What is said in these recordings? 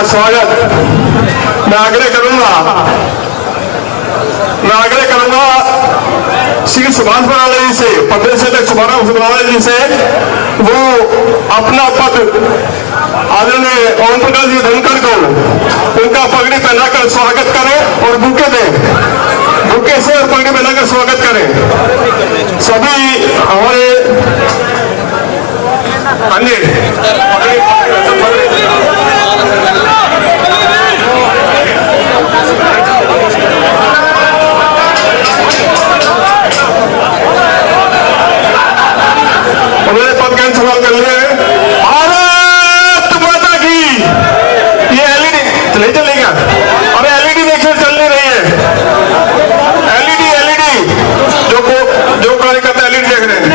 का स्वागत मैं आग्रह करूंगा श्री सुभाष बराला जी से, प्रदेश अध्यक्ष सुभाष बराला जी से, वो अपना पद आदरणीय ओम प्रकाश जी धनखड़ को उनका पगड़ी पहनाकर स्वागत करें और बुके दें, बुके से और पगड़ी पहनाकर स्वागत करें। सभी हमारे उन्होंने पद का सवाल कर लिया है। भारत माता की, ये एलईडी नहीं चलेगा, अरे एलईडी देखिए चल नहीं रही है, एलईडी जो कार्यकर्ता एलईडी देख रहे हैं।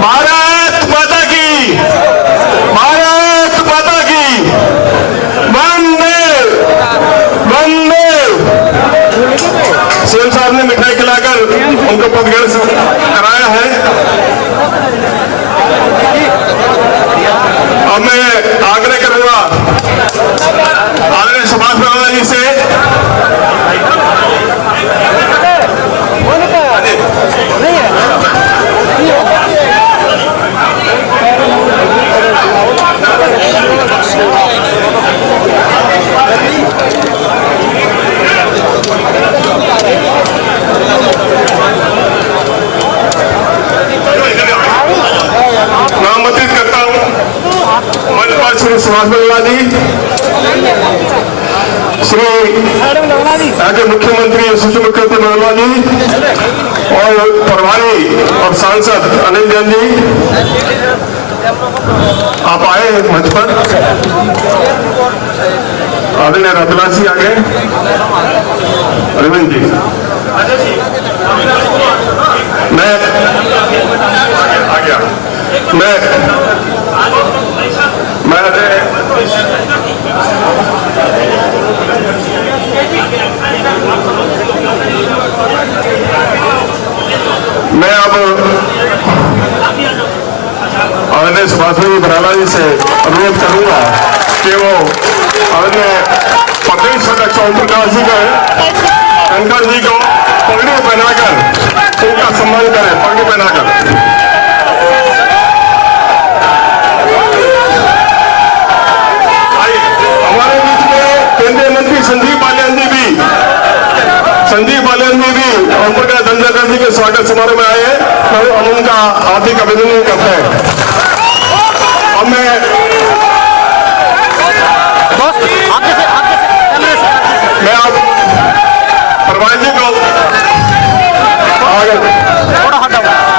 भारत माता की, भारत माता की, वंदे वंदे। सीएम साहब ने मिठाई खिलाकर उनको पद ग्रहण कराया है। अब मैं आग्रह करूंगा आदरणीय सुभाष बराला जी से, नामंत्रित करता हूं मंच पर श्री सुभाष बराला जी, श्री राज्य मुख्यमंत्री यशस्वी मुख्यमंत्री बराला जी और प्रभारी और सांसद अनिल जैन जी, आप आए मंच पर। आदरणीय रतलाल जी आ गए, अरविंद जी, मैं आ गया, मैं अब आदरणीय सुभाष बराला जी से अनुरोध करूंगा कि वो आदरणीय प्रदेश अध्यक्ष ओम प्रकाश जी को धनखड़ जी को पगड़ी पहनाकर उनका सम्मान करें, पगड़ी पहनाकर। हमारे बीच में केंद्रीय मंत्री संजीव बालियान जी भी ओम प्रकाश धनखड़ जी के स्वागत समारोह में आए हैं, तो हम उनका हार्दिक अभिनंदन करते हैं। अब मैं आप प्रभारी जी को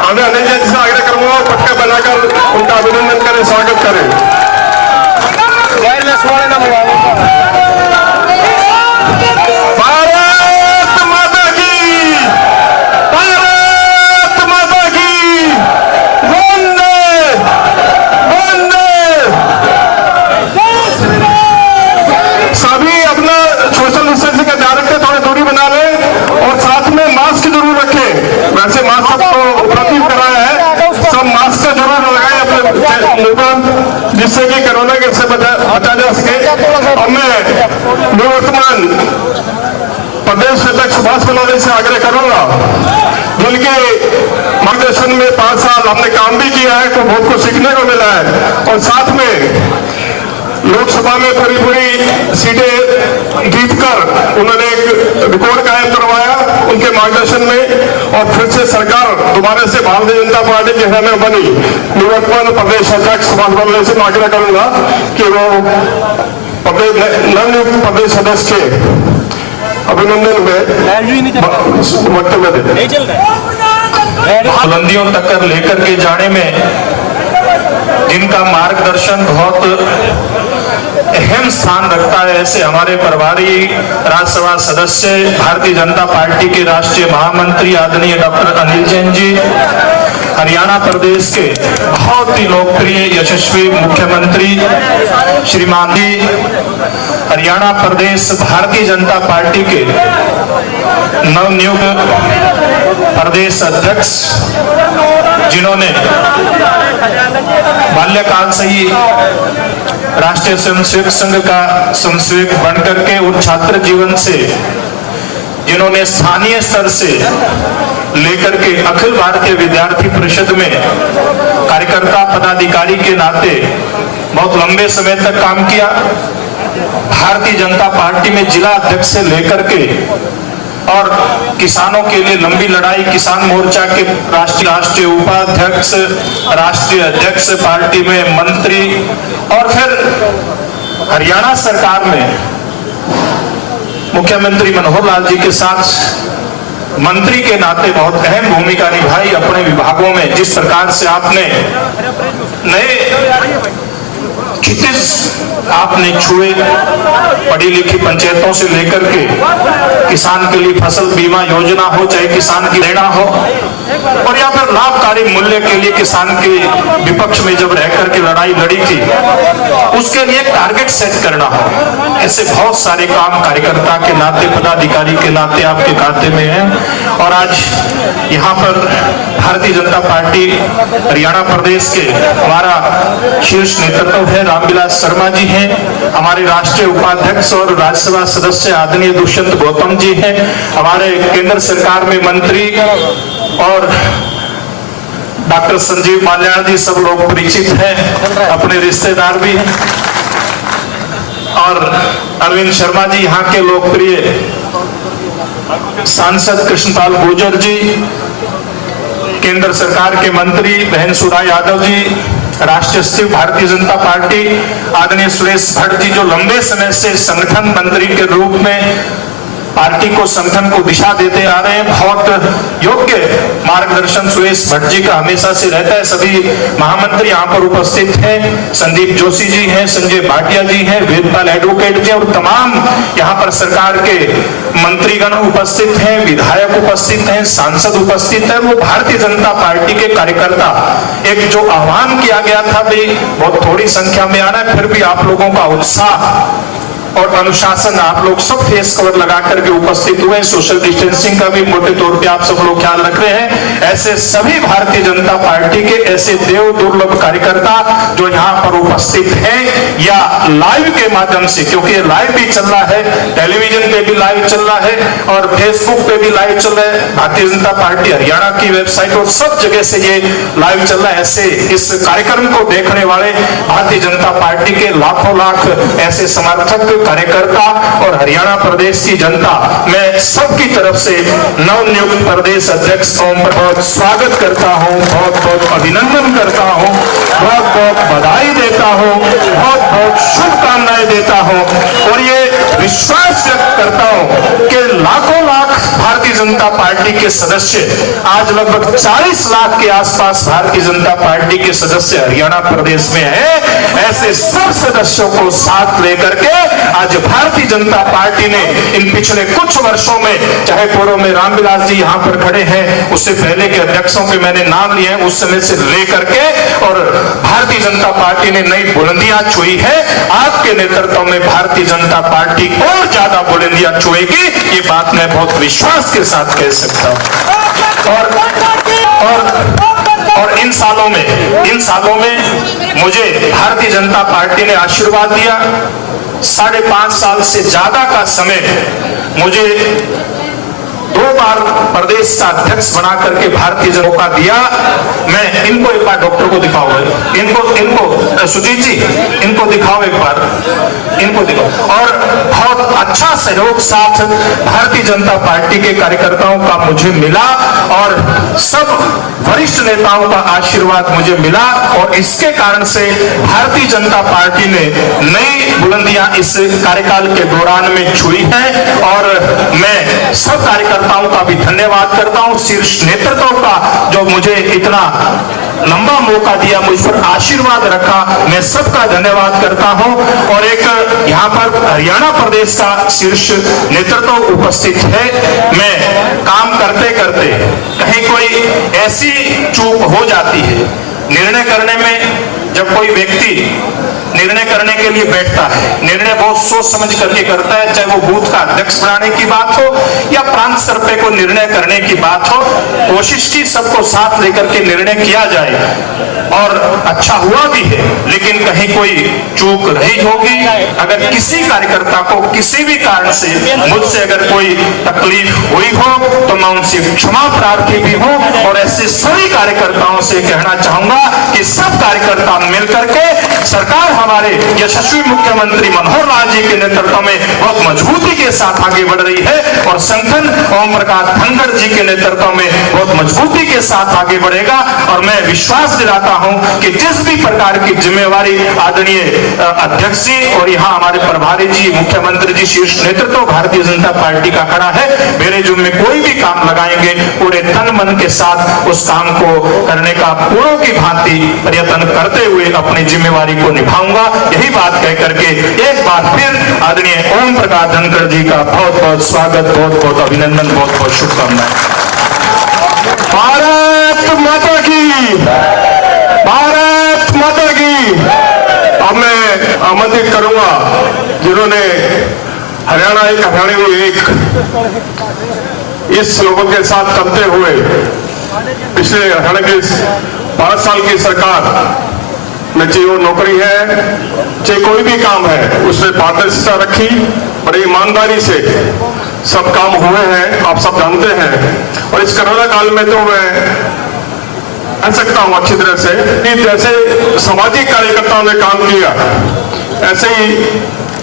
अनिल जैन से आग्रह करूंगा पक्का बनाकर उनका अभिनंदन करें, स्वागत करें। भारत माता की, भारत माता की, वंदे वंदे। सभी अपना सोशल डिस्टेंसिंग का ध्यान रखें, थोड़ी दूरी बना लें और साथ में मास्क जरूर रखें। वैसे मास्क सबको उपलब्ध कराया है, सब मास्क का जरूर लगाएं अपने मुंह पर, जिससे कि कोरोना के से बचा जा सके। और मैं वर्तमान प्रदेश अध्यक्ष सुभाष बराला से आग्रह करूंगा, जिनके मार्गदर्शन में 5 साल हमने काम भी किया है, तो बहुत कुछ सीखने को मिला है और साथ में लोकसभा में पूरी सीटें जीतकर उन्होंने एक रिकॉर्ड कायम करवाया उनके मार्गदर्शन में, और फिर से सरकार दोबारा से भारतीय जनता पार्टी के हमें बनी। निवर्तमान प्रदेश अध्यक्ष सुभाष बराला से आग्रह करूंगा कि वो नवनियुक्त प्रदेश अध्यक्ष के अभिनंदन में वक्तव्य देते। बुलंदियों तक लेकर के जाने में जिनका मार्गदर्शन बहुत अहम स्थान रखता है, ऐसे हमारे प्रभारी राज्यसभा सदस्य भारतीय जनता पार्टी के राष्ट्रीय महामंत्री आदरणीय डॉक्टर अनिल जैन जी, हरियाणा प्रदेश के बहुत ही लोकप्रिय यशस्वी मुख्यमंत्री श्रीमान जी, हरियाणा प्रदेश भारतीय जनता पार्टी के नवनियुक्त प्रदेश अध्यक्ष, जिन्होंने बाल्यकाल से ही राष्ट्रीय स्वयंसेवक संघ का स्वयंसेवक बनकर के उन छात्र जीवन से जिन्होंने स्थानीय स्तर से लेकर के अखिल भारतीय विद्यार्थी परिषद में कार्यकर्ता पदाधिकारी के नाते बहुत लंबे समय तक काम किया। भारतीय जनता पार्टी में जिला अध्यक्ष से लेकर के और किसानों के लिए लंबी लड़ाई, किसान मोर्चा के राष्ट्रीय उपाध्यक्ष, राष्ट्रीय अध्यक्ष, पार्टी में मंत्री और फिर हरियाणा सरकार में मुख्यमंत्री मनोहर लाल जी के साथ मंत्री के नाते बहुत अहम भूमिका निभाई। अपने विभागों में जिस प्रकार से आपने नए क्षितिज आपने छुए, पढ़ी लिखी पंचायतों से लेकर के किसान के लिए फसल बीमा योजना हो, चाहे किसान की लेना हो, और या फिर लाभकारी मूल्य के लिए किसान के विपक्ष में जब रह करके लड़ाई लड़ी थी, उसके लिए एक टारगेट सेट करना हो, ऐसे बहुत सारे काम कार्यकर्ता के नाते, पदाधिकारी के नाते आपके खाते में है। और आज यहाँ पर भारतीय जनता पार्टी हरियाणा प्रदेश के हमारा शीर्ष नेतृत्व है, रामविलास शर्मा जी हैं, हमारे राष्ट्रीय उपाध्यक्ष और राज्यसभा सदस्य आदरणीय दुष्यंत गौतम जी हैं, हमारे केंद्र सरकार में मंत्री और डॉक्टर संजीव बाल्याण जी, सब लोग परिचित हैं, अपने रिश्तेदार भी हैं, और अरविंद शर्मा जी यहाँ के लोकप्रिय सांसद कृष्णपाल गुर्जर जी, केंद्र सरकार के मंत्री बहन सुधा यादव जी, राष्ट्रीय सचिव भारतीय जनता पार्टी आदरणीय सुरेश भट्ट जी, जो लंबे समय से संगठन मंत्री के रूप में पार्टी को, संगठन को दिशा देते आ रहे हैं। बहुत योग्य मार्गदर्शन सुरेश भट्ट जी का हमेशा से रहता है। सभी महामंत्री यहाँ पर उपस्थित हैं, संदीप जोशी जी हैं, संजय भाटिया जी हैं, वेदपाल एडवोकेट जी, और तमाम यहाँ पर सरकार के मंत्रीगण उपस्थित हैं, विधायक उपस्थित हैं, सांसद उपस्थित हैं। वो भारतीय जनता पार्टी के कार्यकर्ता, एक जो आह्वान किया गया था भाई बहुत थोड़ी संख्या में आना है, फिर भी आप लोगों का उत्साह और अनुशासन, आप लोग सब फेस कवर लगा करके उपस्थित हुए, सोशल डिस्टेंसिंग का भी मोटे तौर पे आप सब लोग ख्याल रख रहे हैं। ऐसे सभी भारतीय जनता पार्टी के ऐसे देव दुर्लभ कार्यकर्ता जो यहाँ पर उपस्थित हैं या लाइव के माध्यम से, क्योंकि ये लाइव भी चल रहा है, टेलीविजन पे भी लाइव चल रहा है और फेसबुक पे भी लाइव चल रहा है, भारतीय जनता पार्टी हरियाणा की वेबसाइट और सब जगह से ये लाइव चल रहा है। ऐसे इस कार्यक्रम को देखने वाले भारतीय जनता पार्टी के लाखों लाख ऐसे समर्थक, कार्यकर्ता और हरियाणा प्रदेश की जनता, मैं सबकी तरफ से नवनियुक्त प्रदेश अध्यक्ष को बहुत स्वागत करता हूं, बहुत बहुत अभिनंदन करता हूं, बहुत बहुत बधाई देता हूं, बहुत बहुत शुभकामनाएं देता हूं और ये विश्वास व्यक्त करता हूं कि लाखों लाख भारतीय जनता पार्टी के सदस्य, आज लगभग 40 लाख के आसपास भारतीय जनता पार्टी के सदस्य हरियाणा प्रदेश में है। ऐसे सब सदस्यों को साथ लेकर के आज भारतीय जनता पार्टी ने इन पिछले कुछ वर्षों में, चाहे पूर्व में रामविलास जी यहाँ पर खड़े हैं, उससे पहले के अध्यक्षों के मैंने नाम लिए हैं, उस समय से लेकर के, और भारतीय जनता पार्टी ने नई बुलंदियां छुई है। आपके नेतृत्व में भारतीय जनता पार्टी और ज्यादा बुलंदियां छुएगी, ये बात मैं बहुत विश्वास के साथ कह सकता हूं। और इन सालों में मुझे भारतीय जनता पार्टी ने आशीर्वाद दिया। 5.5 साल से ज्यादा का समय मुझे 2 बार प्रदेश का अध्यक्ष बना करके भारतीय जनता का दिया। मैं इनको एक बार डॉक्टर को दिखाओ, इनको सुजीत जी, इनको दिखाओ एक बार, इनको दिखाओ। और बहुत अच्छा सहयोग साथ भारतीय जनता पार्टी के कार्यकर्ताओं का मुझे मिला और सब वरिष्ठ नेताओं का आशीर्वाद मुझे मिला और इसके कारण से भारतीय जनता पार्टी ने नई बुलंदियां इस कार्यकाल के दौरान में छुई हैं और मैं सब कार्यकर्ताओं का भी धन्यवाद करता हूं, शीर्ष नेतृत्व का जो मुझे इतना लंबा मौका दिया, मुझ पर आशीर्वाद रखा, मैं सबका धन्यवाद करता हूं। और एक यहाँ पर हरियाणा प्रदेश का शीर्ष नेतृत्व उपस्थित है। मैं काम करते करते कहीं कोई ऐसी चूक हो जाती है निर्णय करने में, जब कोई व्यक्ति निर्णय करने के लिए बैठता है, निर्णय बहुत सोच समझ करके करता है, चाहे वो बूथ का अध्यक्ष बनाने की बात हो या प्रांत स्तर पे को निर्णय करने की बात हो। कोशिश की सबको साथ लेकर के निर्णय किया जाए और अच्छा हुआ भी है, लेकिन कहीं कोई चूक रही होगी। अगर किसी कार्यकर्ता को किसी भी कारण से मुझसे अगर कोई तकलीफ हुई हो तो मैं उनसे क्षमा प्रार्थी भी हूं और ऐसे सभी कार्यकर्ताओं से कहना चाहूंगा कि सब कार्यकर्ता मिलकर के सरकार हमारे यशस्वी मुख्यमंत्री मनोहर लाल जी के नेतृत्व में बहुत मजबूती के साथ आगे बढ़ रही है और संगठन ओम प्रकाश धनखड़ जी के नेतृत्व में बहुत मजबूती के साथ आगे बढ़ेगा। और मैं विश्वास दिलाता हूं कि जिस भी प्रकार की जिम्मेवारी आदरणीय अध्यक्ष जी और यहाँ हमारे प्रभारी जी, मुख्यमंत्री जी, शीर्ष नेतृत्व भारतीय जनता पार्टी का खड़ा है, मेरे जुम्मे कोई भी काम लगाएंगे पूरे तन मन के साथ उस काम को करने का पूरों की भांति प्रयत्न करते हुए अपनी जिम्मेवारी को निभाऊंगा। यही बात कह करके एक बार फिर आदरणीय ओम प्रकाश धनखड़ जी का बहुत बहुत स्वागत, बहुत बहुत अभिनंदन, बहुत बहुत शुभकामनाएं। भारत माता की, भारत माता की। अब मैं आमंत्रित करूंगा जिन्होंने हरियाणा एक, हरियाणा में एक, इस लोगों के साथ चलते हुए पिछले हरियाणा की 5 साल की सरकार में चाहे वो नौकरी है चाहे कोई भी काम है उसमें पारदर्शिता रखी, बड़ी ईमानदारी से सब काम हुए हैं, आप सब जानते हैं। और इस कोरोना काल में तो मैं कह सकता हूं अच्छी तरह से कि जैसे सामाजिक कार्यकर्ताओं ने काम किया, ऐसे ही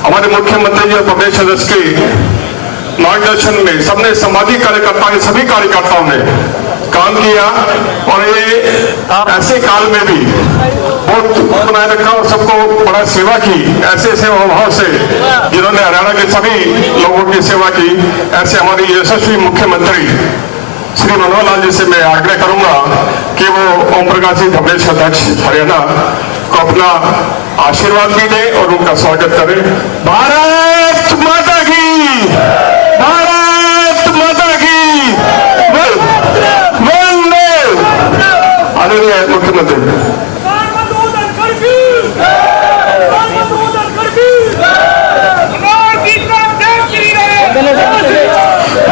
हमारे मुख्यमंत्री जी और प्रदेश सदस्य के मार्गदर्शन में सबने सामाजिक कार्यकर्ताओं ने, सभी कार्यकर्ताओं ने काम किया और ये ऐसे काल में भी बहुत बनाए रखा और सबको बड़ा सेवा की। ऐसे सेवा भाव से जिन्होंने हरियाणा के सभी लोगों की सेवा की, ऐसे हमारे यशस्वी मुख्यमंत्री श्री मनोहर लाल जी से मैं आग्रह करूंगा कि वो ओम प्रकाश जी प्रदेश अध्यक्ष हरियाणा को अपना आशीर्वाद भी दें और उनका स्वागत करें। भारत माता की, भारत माता की, वंदे। आदरणीय मुख्यमंत्री।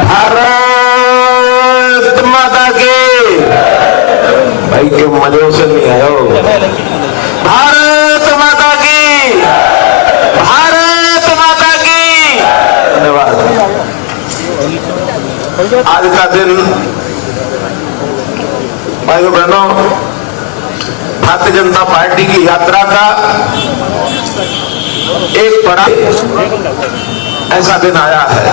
भारत माता की। भाई के मजों से नहीं आयो। भारत माता की, भारत माता की। धन्यवाद। आज का दिन भाइयों बहनों, भारतीय जनता पार्टी की यात्रा का एक बड़ा ऐसा दिन आया है।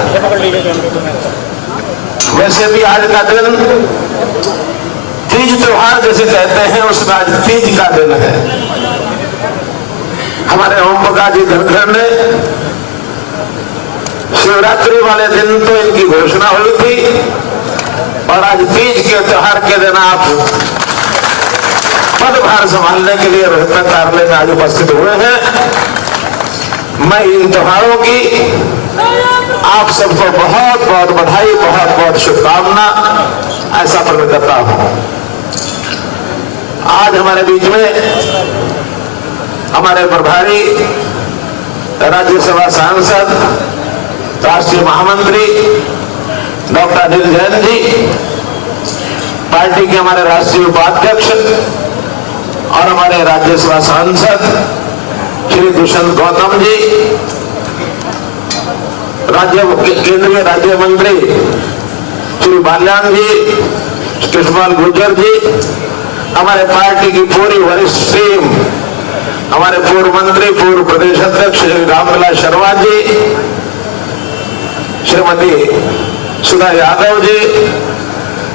वैसे भी आज का दिन तीज त्योहार जैसे कहते हैं, उसमें आज तीज का दिन है। हमारे ओम प्रकाश जी धनखड़ ने शिवरात्रि वाले दिन तो इनकी घोषणा हुई थी और आज तीज के त्योहार के दिन आप पदभार संभालने के लिए रोहतक कार्यालय में आज उपस्थित हुए हैं। मैं इन त्योहारों की आप सबको बहुत बहुत बधाई, बहुत बहुत शुभकामना ऐसा प्रकट करता हूं। आज हमारे बीच में हमारे प्रभारी राज्यसभा सांसद, राष्ट्रीय महामंत्री डॉक्टर अनिल जैन जी, पार्टी के हमारे राष्ट्रीय उपाध्यक्ष और हमारे राज्यसभा सांसद श्री दुष्यंत गौतम जी, केंद्रीय राज्य मंत्री श्री बाल्यान जी, कृष्णपाल गुर्जर जी, हमारे पार्टी की पूरी वरिष्ठ टीम, हमारे पूर्व मंत्री, पूर्व प्रदेश अध्यक्ष श्री रामविलास शर्मा जी, श्रीमती सुधा यादव जी,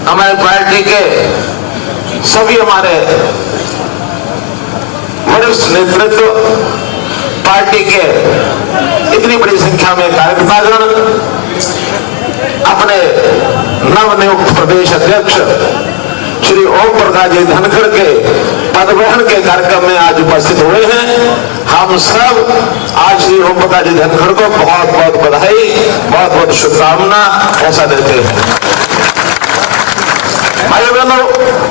हमारे पार्टी के सभी हमारे वरिष्ठ नेतृत्व, पार्टी के इतनी बड़ी संख्या में कार्यकर्तागण, अपने नवनियुक्त प्रदेश अध्यक्ष श्री ओम प्रकाश जी धनखड़ के पदग्रहण के कार्यक्रम में आज उपस्थित हुए हैं। हम सब आज श्री ओम प्रकाश जी धनखड़ को बहुत बहुत बधाई, बहुत बहुत शुभकामना ऐसा देते हैं। भाइयों बहनों,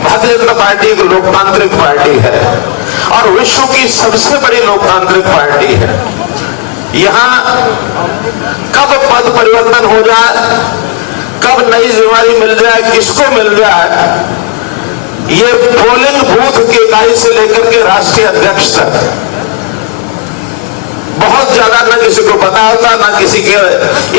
भारतीय जनता पार्टी एक लोकतांत्रिक पार्टी है और और विश्व की सबसे बड़ी लोकतांत्रिक पार्टी है। यहाँ कब पद परिवर्तन हो जाए, कब नई जिम्मेदारी मिल जाए, किसको मिल जाए, ये पोलिंग बूथ की इकाई से लेकर के राष्ट्रीय अध्यक्ष तक बहुत ज्यादा न किसी को पता होता, ना किसी के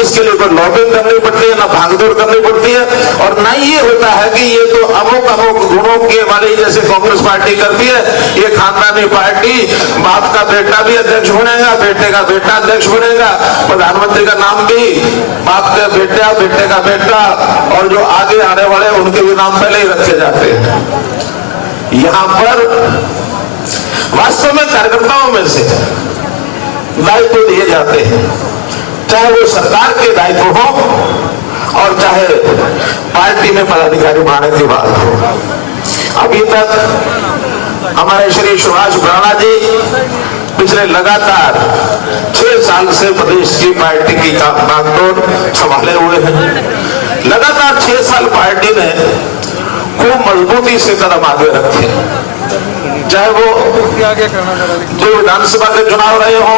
इसके लिए कोई लॉबिंग करनी पड़ती है, ना भागदौड़ करनी पड़ती है, और ना ये होता है कि ये तो अमुक अमुक गुणों के वाले जैसे कांग्रेस पार्टी करती है, ये खानदानी पार्टी, बाप का बेटा भी अध्यक्ष बनेगा, बेटे का बेटा अध्यक्ष बनेगा, प्रधानमंत्री का नाम भी बाप का बेटा, बेटे का बेटा, और जो आगे आने वाले उनके भी नाम पहले ही रखे जाते हैं। यहाँ पर वास्तव में कार्यकर्ताओं में से दायित्व दिए जाते हैं, चाहे वो सरकार के दायित्व हो और चाहे पार्टी में पदाधिकारी बनाने की बात हो। अभी तक हमारे श्री सुभाष बराड़ा जी पिछले लगातार 6 साल से प्रदेश की पार्टी की बागडोर संभाले हुए हैं। लगातार 6 साल पार्टी ने खूब मजबूती से कदम आगे रखे, चाहे वो जो विधानसभा के चुनाव रहे हो,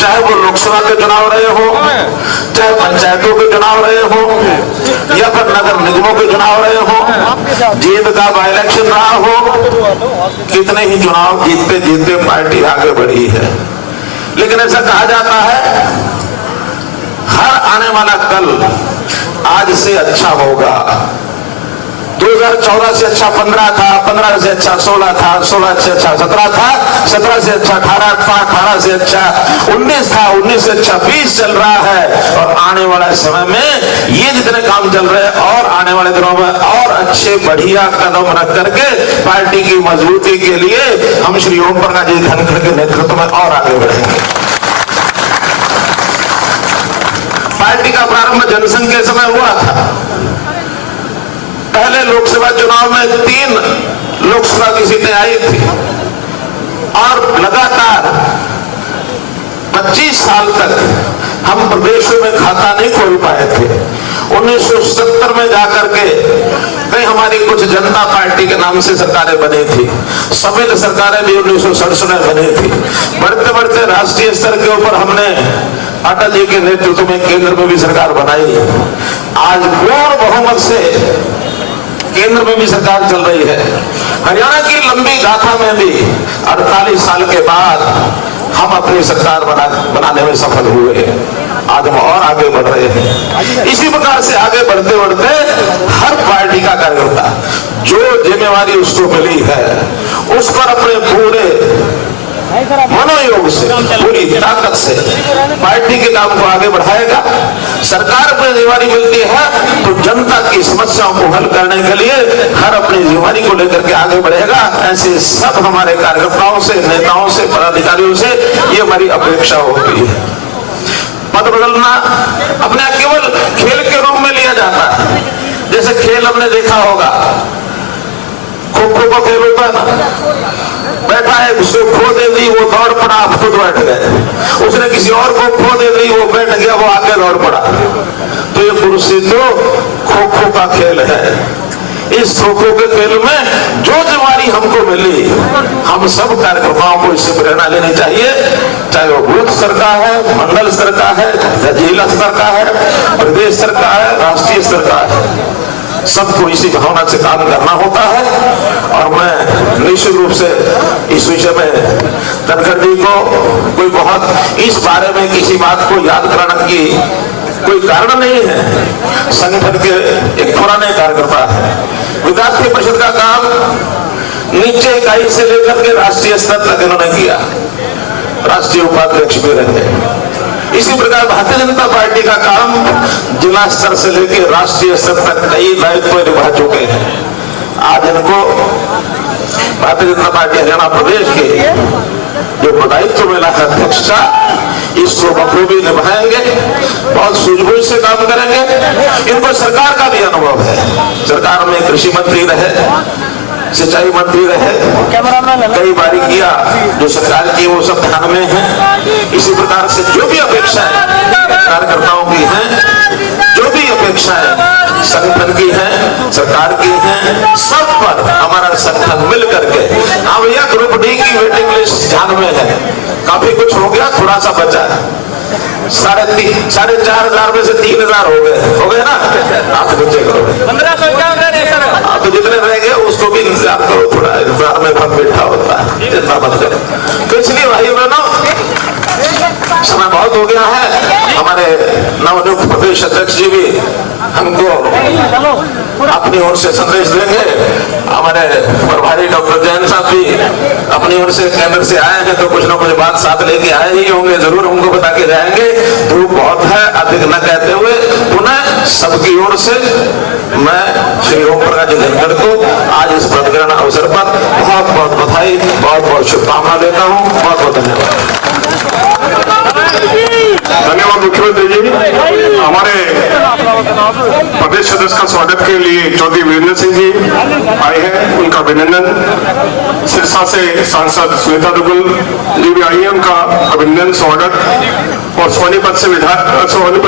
चाहे वो लोकसभा के चुनाव रहे हो, चाहे पंचायतों के चुनाव रहे हो, या फिर नगर निगमों के चुनाव रहे हो, जीत का बाई इलेक्शन रहा हो, कितने ही चुनाव जीतते जीतते पार्टी आगे बढ़ी है। लेकिन ऐसा कहा जाता है हर आने वाला कल आज से अच्छा होगा। 2014 से अच्छा 15 था, 15 से अच्छा 16 था, 16 से अच्छा 17 था, 17 से अच्छा 18 था, 18 से अच्छा 19 था, 19 से अच्छा 20 चल रहा है। और आने वाले समय में ये जितने काम चल रहे हैं और आने वाले दिनों में और अच्छे बढ़िया कदम रख करके पार्टी की मजबूती के लिए हम श्री ओम प्रकाश जी धनखड़ के नेतृत्व में और आगे बढ़ेंगे। पार्टी का प्रारंभ जनसंघ के समय हुआ था। पहले लोकसभा चुनाव में 3 लोकसभा की सीटें आई थी और लगातार 25 साल तक हम प्रदेशों में खाता नहीं खोल पाए थे। 1970 में जाकर के कई हमारी कुछ जनता पार्टी के नाम से सरकारें बनी थी, सम्मिलित सरकारें भी 1967 में बनी थी। बढ़ते बढ़ते राष्ट्रीय स्तर के ऊपर हमने अटल जी के नेतृत्व में केंद्र में भी सरकार बनाई। आज पूर्ण बहुमत से केंद्र में भी सरकार चल रही है। हरियाणा की लंबी गाथा में भी 48 साल के बाद हम अपनी सरकार बनाने में सफल हुए हैं। आज हम और आगे बढ़ रहे हैं। इसी प्रकार से आगे बढ़ते बढ़ते हर पार्टी का कार्यकर्ता जो जिम्मेवारी उसको मिली है उस पर अपने पूरे मनोयोग से, पूरी ताकत से पार्टी के काम को आगे बढ़ाएगा। सरकार को जिम्मेवारी मिलती है तो जनता की समस्याओं को हल करने के लिए हर अपनी जिम्मेवारी को लेकर के आगे बढ़ेगा। ऐसे सब हमारे कार्यकर्ताओं से, नेताओं से, पदाधिकारियों से ये हमारी अपेक्षा होती है। पद बदलना अपने केवल खेल के रूप में लिया जाता है। जैसे खेल हमने देखा होगा, खो खो का खेल होता है ना, बैठा है उसको खो दे दी, वो दौड़ पड़ा, आप खुद बैठ गए। उसने किसी और को खो दे दी, वो बैठ गया, वो आगे दौड़ पड़ा। तो ये कुर्सी तो खो खो का खेल है। इस खो खो के खेल में जो जिम्मेदारी हमको मिली, हम सब कार्यकर्ताओं को इससे प्रेरणा लेनी चाहिए। चाहे वो बूथ स्तर का है, मंडल स्तर का है, जिला स्तर का है, प्रदेश स्तर का है, राष्ट्रीय स्तर का है, सबको इसी भावना से काम करना होता है। और मैं निश्चित रूप से इस विषय में धनखड़ जी को कोई बहुत इस बारे में किसी बात को याद कराने की कोई कारण नहीं है। संगठन के एक पुराने कार्यकर्ता है। विकास की परिषद का काम नीचे इकाई से लेकर के राष्ट्रीय स्तर तक इन्होंने किया, राष्ट्रीय उपाध्यक्ष भी रहे। इसी प्रकार भारतीय जनता पार्टी का काम जिला स्तर से लेकर राष्ट्रीय स्तर तक कई दायित्व निभा चुके हैं। आज इनको भारतीय जनता पार्टी हरियाणा प्रदेश के जो दायित्व मिला है अध्यक्ष का, इसको बखूबी निभाएंगे, बहुत सूझबूझ से काम करेंगे। इनको सरकार का भी अनुभव है। सरकार में कृषि मंत्री रहे, सिंचाई मंत्री रहे, कई बारी किया जो सरकार की वो सब ध्यान में है। इसी प्रकार से जो भी अपेक्षाएं कार्यकर्ताओं की हैं, जो भी अपेक्षा अपेक्षाएं संगठन की हैं, सरकार की हैं, सब पर हमारा संगठन मिल करके, हाँ भैया ग्रुप डी की वेटिंग लिस्ट ध्यान में है, काफी कुछ हो गया, थोड़ा सा बचा है, 4,500 में से 3,000 हो गए ना, आप बच्चे करो 1500 तो जितने रह गए उसको भी इंतजार करो, थोड़ा इंतजार में फल मीठा होता है, चिंता मत करो। तो इसलिए भाई बहनों समय बहुत हो गया है, हमारे नवनियुक्त प्रदेश अध्यक्ष जी भी हमको अपनी ओर से संदेश देंगे, हमारे प्रभारी डॉक्टर जैन साहब भी अपनी ओर से केंद्र से आए हैं तो कुछ ना कुछ बात साथ लेके आए ही होंगे, जरूर हमको बता के जाएंगे। धूप बहुत है, अधिक न कहते हुए पुनः सबकी ओर से मैं श्री ओम प्रकाश जी धनखड़ को आज इस पदग्रहण अवसर पर बहुत बहुत बधाई, बहुत बहुत शुभकामना देता हूँ। बहुत बहुत धन्यवाद। धन्यवाद मुख्यमंत्री जी। हमारे प्रदेश सदस्य का स्वागत के लिए चौधरी वीरेंद्र सिंह जी आए हैं, उनका अभिनंदन। सिरसा से सांसद सुनीता दुग्गल जी भी आई हैं, उनका अभिनंदन स्वागत। और सोनीपत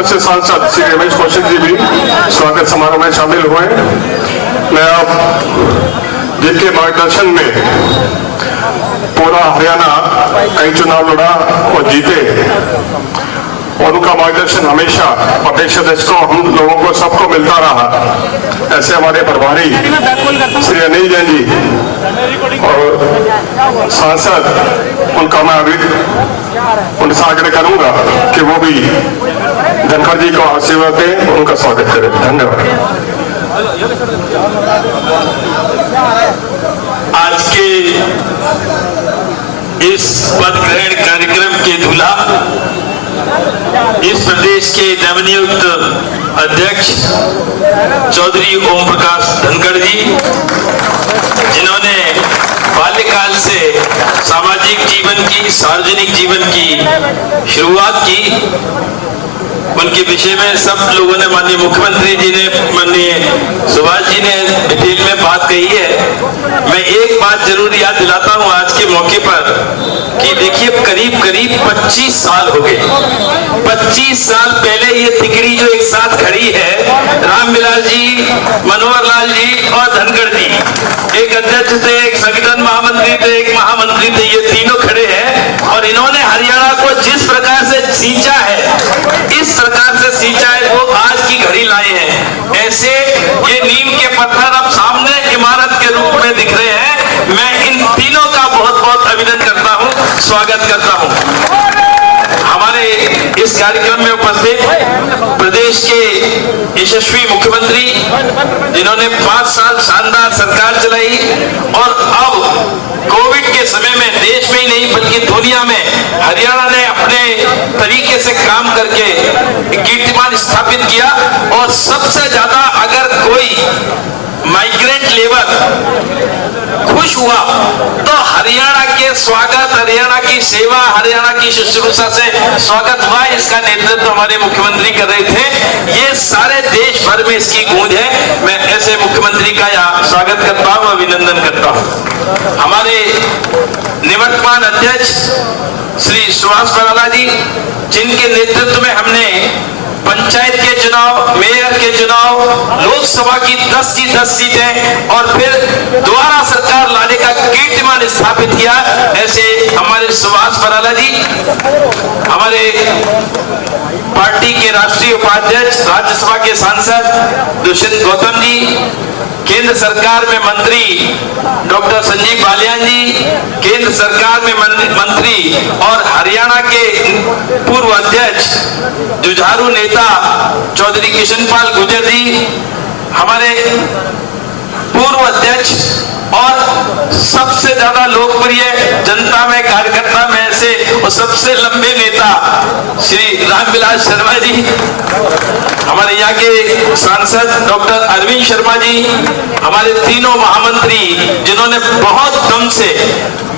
से सांसद श्री रमेश कौशिक जी भी स्वागत समारोह में शामिल हुए। मैं अब जिनके मार्गदर्शन में पूरा हरियाणा कई चुनाव लड़ा और जीते, और उनका मार्गदर्शन हमेशा प्रदेश अध्यक्ष को, हम लोगों को सबको मिलता रहा। ऐसे हमारे प्रभारी श्री अनिल जैन जी और सांसद, उनका मैं अभी उनसे आग्रह करूंगा कि वो भी धनखड़ जी को आशीर्वाद दें, उनका स्वागत करें। धन्यवाद। आज के इस पद ग्रहण कार्यक्रम के दूल्हा इस प्रदेश के नवनियुक्त अध्यक्ष चौधरी ओम प्रकाश धनखड़ जी, जिन्होंने बाल्यकाल से सामाजिक जीवन की, सार्वजनिक जीवन की शुरुआत की, उनके विषय में सब लोगों ने, माननीय मुख्यमंत्री जी ने, माननीय सुभाष जी ने डिटेल में बात कही है। मैं एक बात जरूर याद दिलाता हूं आज के मौके पर कि देखिए करीब करीब 25 साल हो गए। 25 साल पहले ये तिकड़ी जो एक साथ खड़ी है, रामविलास जी, मनोहर लाल जी और धनखड़ जी, एक अध्यक्ष थे, एक संगठन महामंत्री थे, एक महामंत्री थे, ये तीनों खड़े हैं और इन्होंने हरियाणा को जिस प्रकार से सींचा है, इस प्रकार से सींचा है, वो आज की घड़ी लाए हैं। ऐसे ये नीम के पत्थर अब सामने इमारत के रूप में दिख रहे हैं। मैं इन तीनों का बहुत बहुत अभिनंदन करता हूं, स्वागत करता हूं। हमारे इस कार्यक्रम में उपस्थित प्रदेश के यशस्वी मुख्यमंत्री, जिन्होंने 5 साल शानदार सरकार चलाई और अब कोविड के समय में देश में ही नहीं बल्कि दुनिया में हरियाणा ने अपने तरीके से काम करके कीर्तिमान स्थापित किया। और सबसे ज्यादा अगर कोई माइग्रेंट लेबर खुश हुआ तो हरियाणा के स्वागत, हरियाणा की सेवा, हरियाणा की शुश्रूषा से स्वागत हुआ। इसका नेतृत्व हमारे मुख्यमंत्री कर रहे थे। ये सारे देश भर में इसकी गूंज है। मैं ऐसे मुख्यमंत्री का यहाँ स्वागत करता हूँ, अभिनंदन करता हूँ। हमारे निवर्तमान अध्यक्ष श्री सुभाष बराला जी, जिनके नेतृत्व में हमने पंचायत के चुनाव, मेयर के चुनाव, लोकसभा की 10 की 10 सीटें और फिर दोबारा सरकार लाने का कीर्तिमान स्थापित किया, ऐसे हमारे सुभाष बराला जी, हमारे पार्टी के राष्ट्रीय उपाध्यक्ष, राज्यसभा के सांसद दुष्यंत गौतम जी, केंद्र सरकार में मंत्री डॉक्टर संजीव बालियान जी, केंद्र सरकार में मंत्री और हरियाणा के पूर्व अध्यक्ष, जुझारू नेता चौधरी किशनपाल गुर्जर जी, हमारे पूर्व अध्यक्ष और सबसे ज्यादा लोकप्रिय जनता में, कार्यकर्ता में से और सबसे लंबे नेता श्री रामविलास शर्मा जी, हमारे यहाँ के सांसद डॉक्टर अरविंद शर्मा जी, हमारे तीनों महामंत्री जिन्होंने बहुत दम से,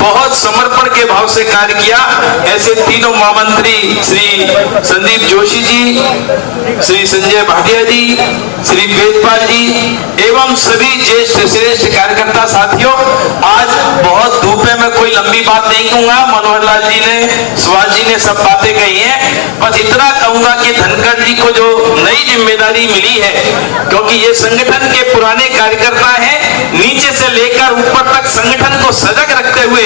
बहुत समर्पण के भाव से कार्य किया। ऐसे तीनों महामंत्री श्री संदीप जोशी जी, श्री संजय भाटिया जी, श्री वेदपाल जी एवं सभी ज्येष्ठ श्रेष्ठ कार्यकर्ता साथियों, आज बहुत धूप है, मैं कोई लंबी बात नहीं कहूंगा। मनोहर लाल जी ने, सुभाष जी ने सब बातें कही हैं। बस इतना कहूंगा कि धनखड़ जी को जो नई जिम्मेदारी मिली है, क्योंकि ये संगठन के पुराने कार्यकर्ता हैं, नीचे से लेकर ऊपर तक संगठन को सजग रखते हुए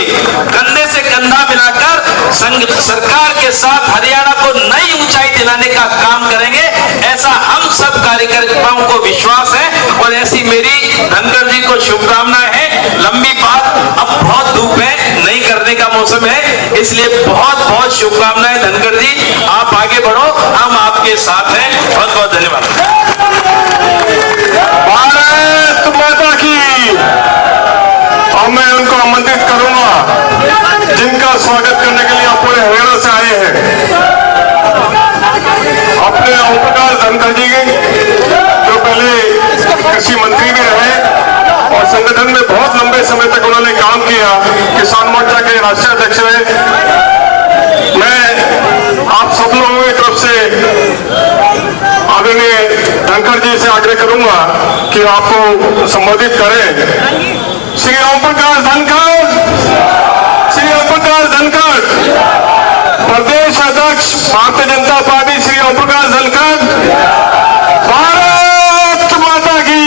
कंधे से कंधा मिलाकर सरकार के साथ हरियाणा को नई ऊंचाई दिलाने का काम करेंगे, ऐसा हम सब कार्यकर्ताओं को विश्वास है। और ऐसी मेरी धनखड़ जी को शुभकामनाएं हैं। लंबी बात, अब बहुत धूप है, नहीं करने का मौसम है, इसलिए बहुत बहुत शुभकामनाएं धनखड़ जी, आप आगे बढ़ो, हम आपके साथ हैं। बहुत बहुत धन्यवाद। भारत माता की। और मैं उनको आमंत्रित करूंगा जिनका स्वागत करने के लिए आप पूरे हरियाणा से आए हैं। अपने ओम प्रकाश धनखड़ जी जो पहले कृषि मंत्री भी रहे और संगठन में बहुत लंबे समय तक उन्होंने काम किया, किसान मोर्चा के राष्ट्रीय अध्यक्ष रहे। मैं आप सब लोगों की तरफ से आदरणीय धनखड़ जी से आग्रह करूंगा कि आपको संबोधित करें। श्री ओम प्रकाश धनखड़, श्री ओम प्रकाश धनखड़, प्रदेश अध्यक्ष भारतीय जनता पार्टी श्री ओम प्रकाश धनखड़। भारत माता की,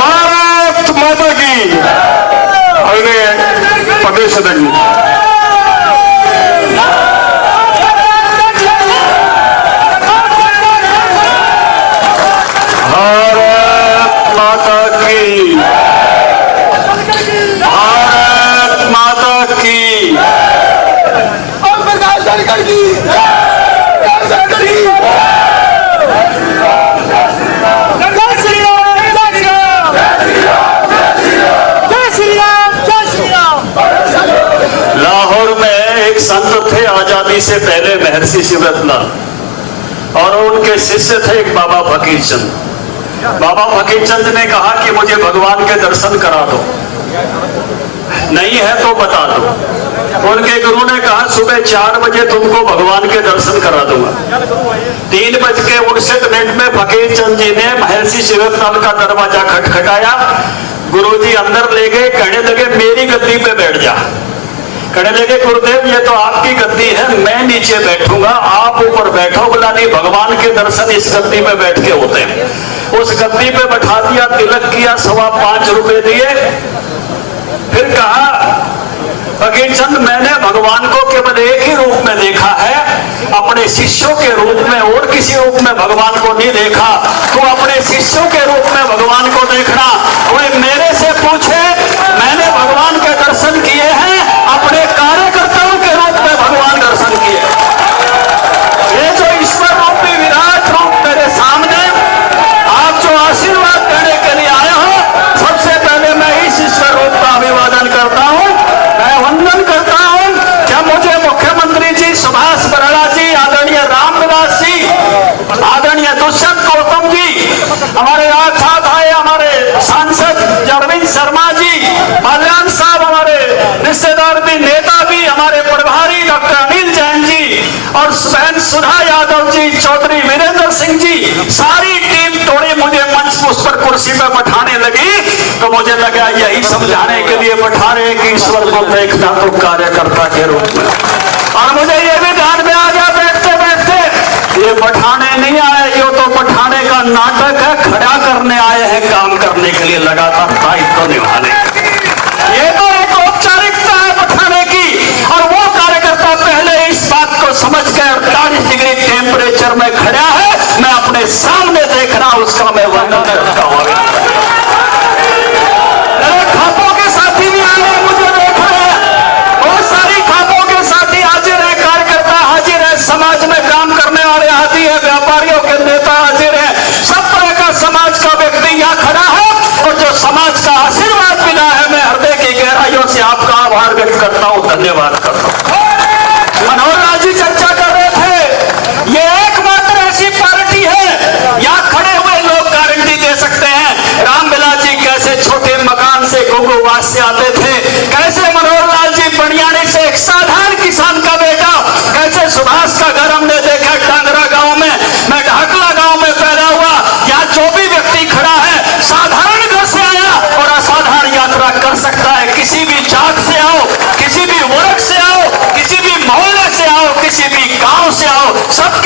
भारत माता की। आदरणीय प्रदेश अध्यक्ष आजादी से पहले महर्षि शिवरत्न और उनके शिष्य थे एक बाबा फकीर चंद। बाबा फकीर चंद ने कहा कि मुझे भगवान के दर्शन करा दो, नहीं है तो बता दो। उनके गुरु ने कहा सुबह 4 बजे तुमको भगवान के दर्शन करा दूंगा। 3:59 में फकीर चंद जी ने महर्षि शिवरत्न का दरवाजा खटखटाया। गुरुजी अंदर ले गए, कहने लगे मेरी गद्दी पे बैठ जा। कहने लगे गुरुदेव ये तो आपकी गद्दी है, मैं नीचे बैठूंगा, आप ऊपर बैठो। बोला नहीं, भगवान के दर्शन इस गद्दी पे बैठ के होते हैं। उस गद्दी पे बैठा दिया, तिलक किया, 5.25 रुपए दिए। फिर कहा फकीर चंद मैंने भगवान को केवल एक ही रूप में देखा है, अपने शिष्यों के रूप में और किसी रूप में भगवान को नहीं देखा। तो अपने शिष्यों के रूप में भगवान को देखना। कोई मेरे से पूछे, मैंने भगवान के दर्शन किए हैं, अपने कार्यकर्ताओं के रूप में भगवान दर्शन किए। ये जो ईश्वर रूपी विराट रूप मेरे सामने, आप जो आशीर्वाद देने के लिए आए हो, सबसे पहले मैं इस ईश्वर रूप का अभिवादन करता हूँ, मैं वंदन करता हूँ। क्या मुझे मुख्यमंत्री जी सुभाष बराला जी, आदरणीय रामविलास जी, आदरणीय दुष्यंत गौतम जी, हमारे आज साथ आए हमारे सांसद अरविंद शर्मा जी, कल्याण साहब, हमारे रिश्तेदार भी, नेता भी, हमारे प्रभारी डॉक्टर अनिल जैन जी और बहन सुधा यादव जी, चौधरी वीरेंद्र सिंह जी, सारी टीम तोड़ी मुझे मंच उस पर कुर्सी पर बैठाने लगी। तो मुझे लगा यही समझाने के लिए बैठा रहे कि ईश्वर को देखना तो कार्यकर्ता के रूप में। और मुझे ये भी ध्यान में आ गया बैठते बैठते, ये बैठाने नहीं आए, ये तो बैठाने का नाटक है, खड़ा करने आए हैं, काम करने के लिए लगातार दायित्व निभाने। ये तो एक औपचारिकता है बैठाने की, और वो कार्यकर्ता पहले इस बात को समझ कर 48 डिग्री टेम्परेचर में खड़ा है, मैं अपने सामने देख रहा हूं, उसका मैं वर्णन करता हूं। खापों के साथी भी आए हैं, मुझे देख रहे हैं, बहुत सारी खापों के साथी हाजिर है, कार्यकर्ता हाजिर है, समाज में काम करने वाले हाजिर है, व्यापारियों के नेता हाजिर है, सब तरह का समाज का व्यक्ति यहाँ खड़ा है। और जो समाज का आशीर्वाद मिला है, मैं हृदय की गहराइयों से आपका आभार व्यक्त करता हूँ, धन्यवाद करता हूँ। मनोहर लाल जी चर्चा कर रहे थे, ये एकमात्र ऐसी पार्टी है यहाँ खड़े हुए लोग गारंटी दे सकते हैं रामविलास जी कैसे छोटे मकान से गोगोवास से आते थे, कैसे मनोहर लाल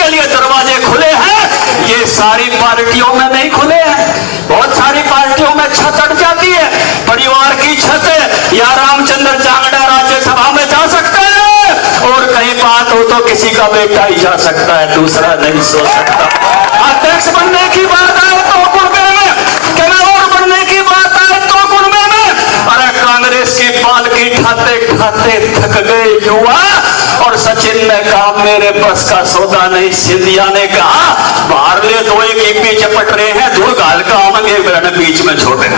के लिए दरवाजे खुले हैं, ये सारी पार्टियों में नहीं खुले हैं। बहुत सारी पार्टियों में छत अट जाती है, परिवार की छत है, या रामचंद्र जांगड़ा राज्यसभा में जा सकता है, और कहीं बात हो तो किसी का बेटा ही जा सकता है, दूसरा नहीं सो सकता। अध्यक्ष बनने की बात आए तो कुर्बे में, कैमरा बनने की बात आए तो कुर्बे में। अरे कांग्रेस की पालकी ठाते ठाते थक गए युवा, और सचिन ने कहा मेरे बस का सौदा नहीं। सिंधिया ने कहा बाहर ले दो एक ईपी चपट रहे हैं, धूल गाल का आमंगे बीच में छोटे।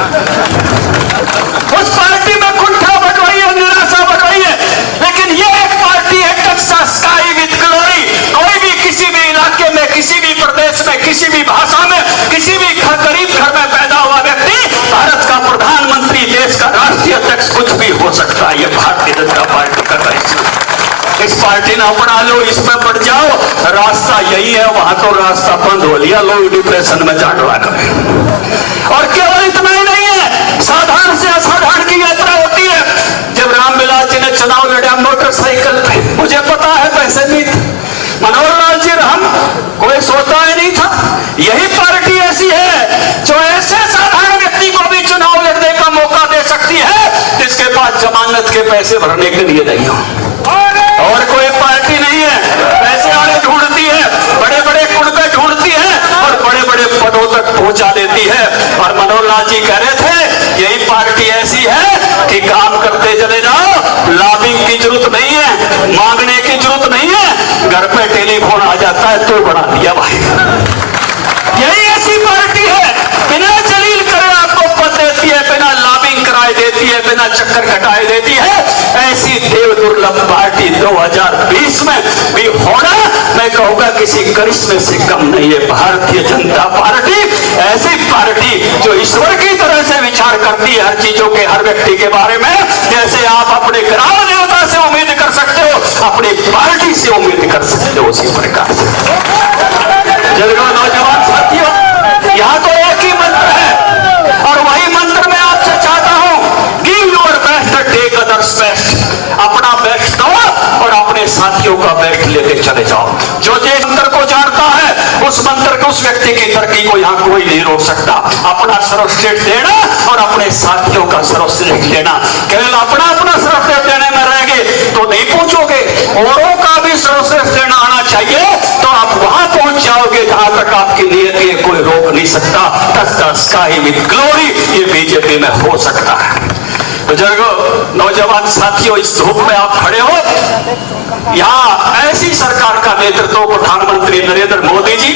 उस पार्टी में कुंठा बढ़ रही है, निराशा बढ़ रही है, लेकिन ये एक पार्टी है टेक्सास स्काई विद ग्लोरी। कोई भी किसी भी इलाके में, किसी भी प्रदेश में, किसी भी भाषा में, किसी भी गरीब घर में पैदा हुआ व्यक्ति भारत का प्रधानमंत्री, देश का राष्ट्रीय अध्यक्ष कुछ भी हो सकता है। ये भारतीय जनता पार्टी का दायित्व। इस पार्टी ने अपना लो, इसमें बढ़ जाओ, रास्ता यही है। वहां तो रास्ता बंद हो लिया, लोग डिप्रेशन में जा डरा कर। और केवल इतना ही नहीं है, साधारण से असाधारण की यात्रा होती है। जब रामविलास जी ने चुनाव लड़ा मोटरसाइकिल पे, मुझे पता है पैसे नहीं थे, मनोहर लाल जी हम कोई सोता ही नहीं था। यही पार्टी ऐसी है जो ऐसे साधारण व्यक्ति को भी चुनाव लड़ने का मौका दे सकती है जिसके पास जमानत के पैसे भरने के लिए नहीं हो। और कोई पार्टी नहीं है, पैसे वाले ढूंढती है, बड़े बड़े कुड़बे ढूंढती है, और बड़े बड़े पदों तक पहुंचा देती है। और मनोहर लाल जी कह रहे थे यही पार्टी ऐसी है कि काम करते चले जाओ, लॉबिंग की जरूरत नहीं है, मांगने की जरूरत नहीं है, घर पे टेलीफोन आ जाता है तो बना दिया भाई। यही ऐसी पार्टी है, बिना जलील करे आपको पद देती है, बिना लॉबिंग कराए देती है, बिना चक्कर कटाए देती है। ऐसी देव दुर्लभ पार्टी 2020 में भी होना, मैं कहूंगा किसी करिश्मे से कम नहीं है। भारतीय जनता पार्टी ऐसी पार्टी जो ईश्वर की तरह से विचार करती है हर चीजों के, हर व्यक्ति के बारे में। जैसे आप अपने ग्राम देवता से उम्मीद कर सकते हो, अपनी पार्टी से उम्मीद कर सकते हो, उसी प्रकार से। नौजवान साथियों, यहाँ तो एक ही मंत्र है, और वही मंत्र मैं आपसे चाहता हूं, give your best, take others best. अपना बेस्ट दो और अपने साथियों का बेस्ट लेके चले जाओ। जो जिस मंत्र को जानता है, उस मंत्र को, उस व्यक्ति की तरक्की को यहाँ कोई नहीं रोक सकता। अपना सर्वश्रेष्ठ देना और अपने साथियों का सर्वश्रेष्ठ लेना। केवल अपना अपना सर्वश्रेष्ठ देने में रहेंगे तो नहीं पहुंचोगे, औरों का भी सर्वश्रेष्ठ देना आना चाहिए, तो आप वहां पहुंच जाओगे जहां तक आपकी नियति है कोई रोक नहीं सकता। द स्काई विद ग्लोरी, ये बीजेपी में हो सकता है। बुजुर्गों, नौजवान साथियों, इस धूप में आप खड़े हो, यहाँ ऐसी सरकार का नेतृत्व प्रधानमंत्री नरेंद्र मोदी जी,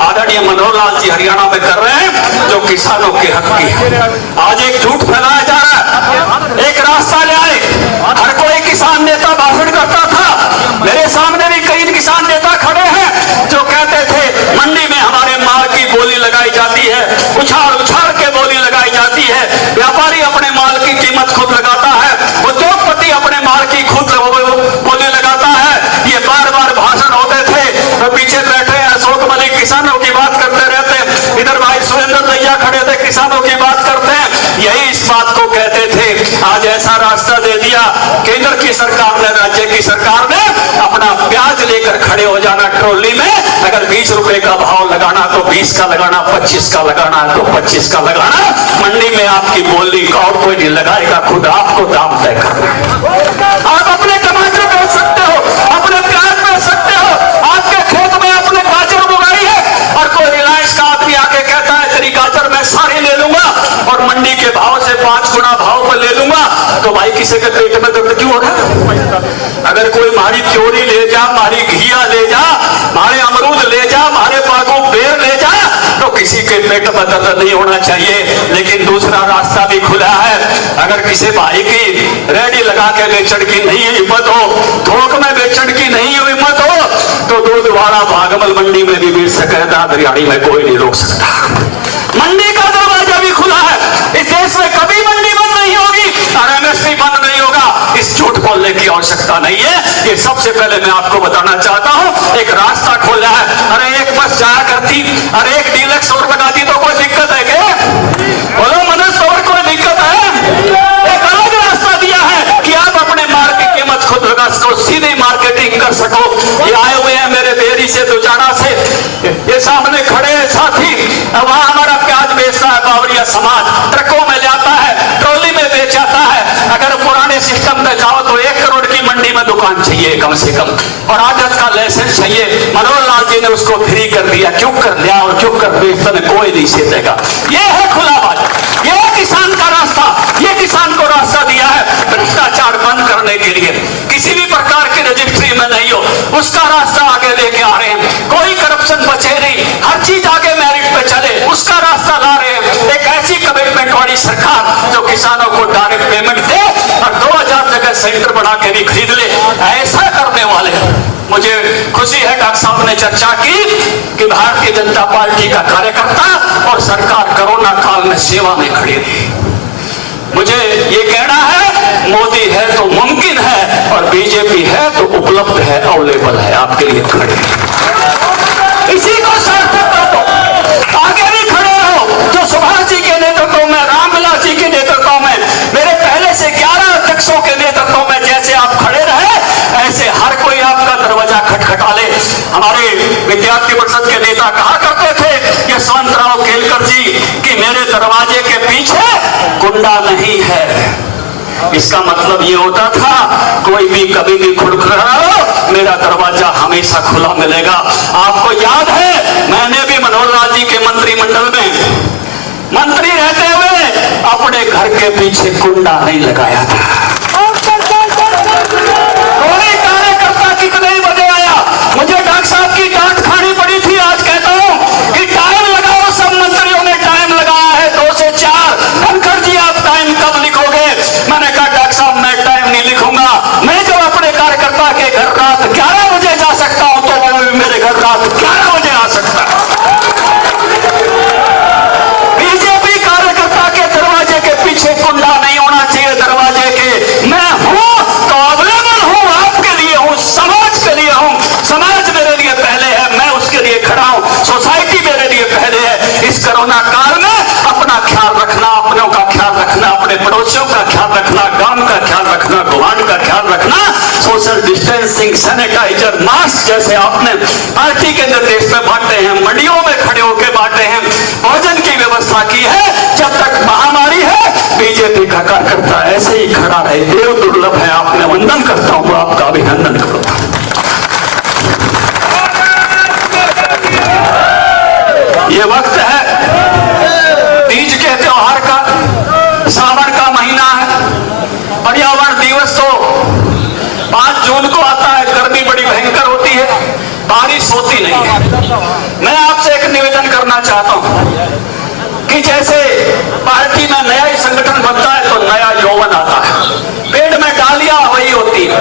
आदरणीय मनोहर लाल जी हरियाणा में कर रहे हैं, जो किसानों के हक की है। आज एक झूठ फैलाया जा रहा है, एक रास्ता ले आए, हर कोई किसान नेता भाषण करता था। मेरे सामने भी कई किसान नेता खड़े हैं जो कहते थे मंडी में हमारे माल की बोली लगाई जाती है, उछाल उछाल के बोली लगाई जाती है, व्यापारी अपने माल की कीमत खुद लगाता है, उद्योगपति अपने माल की खुद बोली लगाता है। ये बार बार भाषण होते थे, तो पीछे बैठे अशोक मलिक किसानों की बात करते रहते, इधर भाई सुरेंद्र दैया खड़े थे किसानों की बात करते हैं। यही इस बात को कहते थे। आज ऐसा रास्ता दे दिया केंद्र की सरकार ने, राज्य की सरकार ने, अपना प्याज लेकर खड़े हो जाना ट्रॉली में। अगर 20 रुपए का भाव लगाना तो 20 का लगाना, 25 का लगाना तो 25 का लगाना। मंडी में आपकी बोली का और कोई नहीं लगाएगा, खुद आपको दाम तय करना। आप अपने टमाटर बेच सकते हो, अपने प्याज बेच सकते हो, आपके खेत में अपने गाजर बुगाई है, और कोई रिलायंस का आदमी आके कहता है तेरी गाजर मैं सारी ले लूंगा और मंडी के भाव से 5 गुना भाव पर ले लूंगा, तो भाई किसी के पेट में दर्द क्यों हो रहा है? अगर कोई हमारी त्योरी ले जा, हमारी घिया ले जा, हमारे अमरूद ले जा, हमारे बागों बेर ले जा, तो किसी के पेट में दर्द नहीं होना चाहिए। लेकिन दूसरा रास्ता भी खुला है। अगर किसी भाई की रेडी लगा के बेचण की नहीं हिम्मत हो, थोक में बेचण की नहीं हिम्मत हो, तो दूध वाला भागमल मंडी में भी बेच सके, हरियाणी में कोई नहीं रोक सकता। मंडी का दरवाजा भी खुला है। इस देश में कभी मंडी बंद नहीं होगी और एमएसपी बंद नहीं होगा। इस झूठ बोलने की आवश्यकता नहीं है। ये सबसे पहले मैं आपको बताना चाहता हूं, एक रास्ता खोला है। अरे एक बस जाया करती, अरे एक डीलक्स और बना दी तो कोई दिक्कत है क्या? बोलो मनोज, और कोई दिक्कत है? एक अलग रास्ता दिया है कि आप अपने माल की कीमत खुद लगा सको, सीधी मार्केटिंग कर सको। ये आए हुए हैं मेरे बेरी से, दुजाना दुकान चाहिए कम से कम, और आदत का लाइसेंस चाहिए। मनोहर लाल जी ने उसको फ्री कर दिया, क्यों कर लिया और क्यों कर बेचता में कोई नहीं सीखेगा। ये है खुला बाजार, ये है किसान का रास्ता, ये किसान को रास्ता दिया है भ्रष्टाचार बंद करने के लिए। किसी भी प्रकार की रजिस्ट्री में नहीं हो, उसका रास्ता आगे लेके आ रहे हैं। कोई करप्शन बचे नहीं, हर चीज आगे मेरिट पे चले, उसका रास्ता ला रहे हैं। एक ऐसी कमिटमेंट वाली सरकार जो किसानों को डायरेक्ट पेमेंट दे और 2000 जगह सेंटर बना के भी खरीद ले, ऐसा करने वाले। मुझे खुशी है डॉक्टर साहब ने चर्चा की कि भारतीय जनता पार्टी का कार्यकर्ता और सरकार कोरोना काल में सेवा में खड़ी रही। मुझे ये कहना है, मोदी है तो मुमकिन है और बीजेपी है तो उपलब्ध है, अवेलेबल है, आपके लिए खड़े हैं। इसी को सार्थक कर दो, आगे भी खड़े हो। जो सुभाष जी के नेतृत्व में, रामविलास जी के नेतृत्व में, मेरे पहले से 11 अध्यक्षों के नेतृत्व में जैसे आप खड़े रहे, ऐसे हर कोई आपका दरवाजा खटखटा ले। हमारे विद्यार्थी परिषद के नेता कहा करते थे यशवंतराव केलकर जी कि मेरे दरवाजे के पीछे कुंडा नहीं है। इसका मतलब ये होता था कोई भी कभी भी खुड़खड़ाओ, मेरा दरवाजा हमेशा खुला मिलेगा। आपको याद है, मैंने भी मनोहर लाल जी के मंत्रिमंडल में मंत्री रहते हुए अपने घर के पीछे कुंडा नहीं लगाया था। कोई कार्यकर्ता कितने बजे आया, मुझे डॉक्टर साहब की डांट खानी पड़ी थी। आज कहता हूं कि टाइम लगाओ, सब मंत्रियों ने टाइम लगाया है 2 से 4। धनखड़ जी आप टाइम कब लिखोगे? मैंने कहा डॉक्टर साहब मैं टाइम नहीं लिखूंगा, मैं जब अपने कार्यकर्ता के घर रात 11 बजे जा सकता हूं तो वो भी मेरे घर रात 11 बजे आ सकता है। बीजेपी कार्यकर्ता के दरवाजे के पीछे कुंडा नहीं होना चाहिए, दरवाजे के मैं हूं तो अवेलेबल हूं, आपके लिए हूं, समाज के लिए हूं। समाज मेरे लिए पहले है, मैं उसके लिए खड़ा हूं, सोसाइटी मेरे लिए पहले है। इस कोरोना काल में अपना ख्याल रखना, अपनों का ख्याल रखना, अपने पड़ोसियों का ख्याल रखना, गांव का ख्याल रखना, गवांड का ख्याल रखना, सोशल डिस्टेंसिंग, सैनिटाइजर, मास्क जैसे आपने पार्टी के निर्देश में बांटे हैं, मंडियों में खड़े होकर बांटे हैं, भोजन की व्यवस्था की है। जब तक महामारी है बीजेपी का कार्यकर्ता ऐसे ही खड़ा रहे, देव दुर्लभ है। आपने वंदन करता हूं, आपका अभिनंदन करता हूं। ये वक्त है तीज के त्योहार का, सावन का महीना है। पर्यावरण दिवस तो 5 जून को आता है। गर्मी बड़ी भयंकर होती है, बारिश होती नहीं है। मैं आपसे एक निवेदन करना चाहता हूं कि जैसे पार्टी में नया ही संगठन बनता है तो नया यौवन आता है। पेड़ में डालियां वही होती है,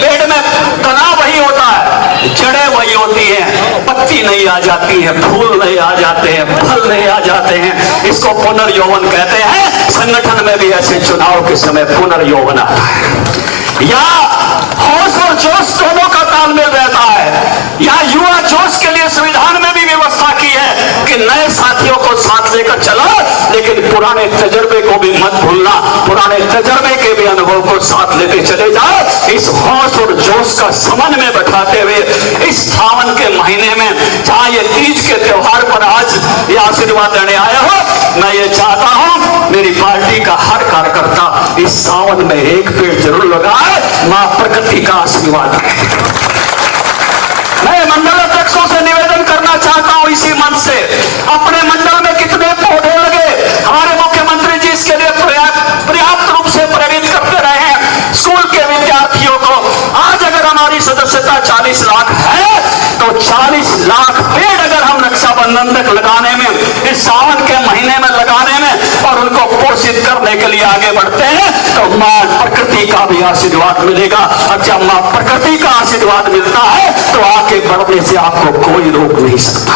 पेड़ में तना वही होता है, जड़ें वही होती हैं, पत्ती नहीं आ जाती है, फूल नहीं आ जाते हैं, फल नहीं आ जाते हैं। इसको पुनर्यौवन कहते हैं। संगठन में भी ऐसे चुनाव के समय पुनर्यौवन आता है, या होश और जोश दोनों का तालमेल रहता है, या युवा जोश के लिए संविधान में भी व्यवस्था की है कि नए साथियों को साथ लेकर चलो, लेकिन पुराने तजर्बे को भी मत भूलना, पुराने तजर्बे के भी अनुभव को साथ लेते चले जाओ। इस होश और जोश का समन्वय बैठाते हुए इस सावन के महीने में, जहां ये तीज के त्योहार पर आज ये आशीर्वाद देने आया हो, मैं ये चाहता हूं मेरी पार्टी का हर कार्यकर्ता इस सावन में एक पेड़ जरूर लगाए, मां प्रकृति का आशीर्वाद है। मैं मंडल अध्यक्षों से निवेदन करना चाहता हूं इसी मंच से, अपने मंडल में कितने पौधे लगे, हमारे मुख्यमंत्री जी इसके लिए पर्याप्त रूप से प्रेरित करते रहे हैं स्कूल के विद्यार्थियों को। आज अगर हमारी सदस्यता 40 लाख है तो 40 लाख पेड़ अगर हम रक्षाबंधन तक लगाने में, इस सावन के महीने में लगाने में और उनको पोषित करने के लिए आगे बढ़ते हैं तो मां प्रकृति का भी आशीर्वाद मिलेगा। और जब मां प्रकृति का आशीर्वाद मिलता है तो आगे बढ़ने से आपको कोई रोक नहीं सकता।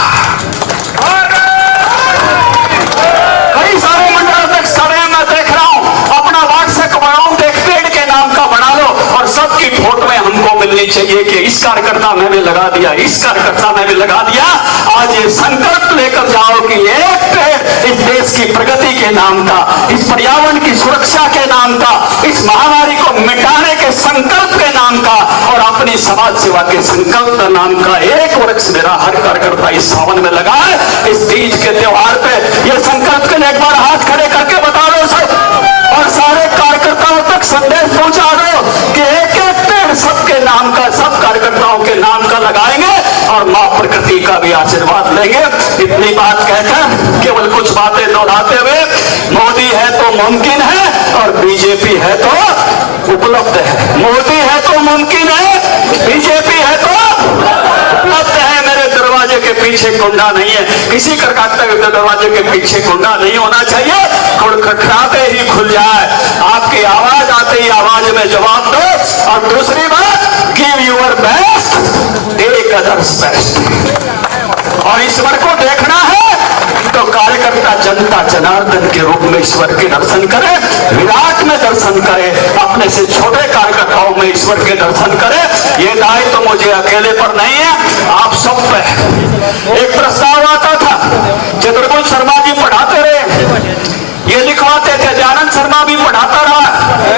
कई सारे मंडल अध्यक्ष खड़े हैं, मैं देख रहा हूं, अपना व्हाट्सएप बनाओ, एक पेड़ के नाम का बना लो और सबकी फोटो हमको मिलनी चाहिए कि इस कार्यकर्ता में भी लगा दिया, इस कार्यकर्ता में भी लगा दिया। आज ये संकल्प लेकर जाओ कि एक पेड़ इस देश की प्रगति के नाम का, इस पर्यावरण की सुरक्षा के नाम का, इस महामारी को मिटाने के संकल्प के नाम का और अपनी समाज सेवा के संकल्प के नाम का एक वृक्ष मेरा हर कार्यकर्ता इस सावन में लगाए। इस तीज के त्योहार पे ये संकल्प के लिए एक बार हाथ खड़े करके बता दो सब, और सारे कार्यकर्ताओं तक संदेश पहुंचा दो कि एक एक पेड़ सबके लगाएंगे और मां प्रकृति का भी आशीर्वाद लेंगे। इतनी बात कहकर केवल कुछ बातें दोहराते हुए, मोदी है तो मुमकिन है और बीजेपी है तो उपलब्ध है। मोदी है तो मुमकिन है, बीजेपी है तो उपलब्ध है। मेरे दरवाजे के पीछे कुंडा नहीं है, किसी खटखटाते हुए दरवाजे के पीछे कुंडा नहीं होना चाहिए। खटखटाते ही खुल जाए, आपकी आवाज आते ही आवाज में जवाब दो। और दूसरी बात, give your best, take others best. और ईश्वर को देखना है तो कार्यकर्ता जनता जनार्दन के रूप में ईश्वर के दर्शन करे, विराट में दर्शन करे, अपने से छोटे कार्यकर्ताओं में ईश्वर के दर्शन करे। ये दायित्व तो मुझे अकेले पर नहीं है, आप सब पे है। एक प्रस्ताव आता था, चतुर्भुज शर्मा जी पढ़ाते रहे, ये लिखवाते थे, दयानंद शर्मा भी पढ़ाता रहा,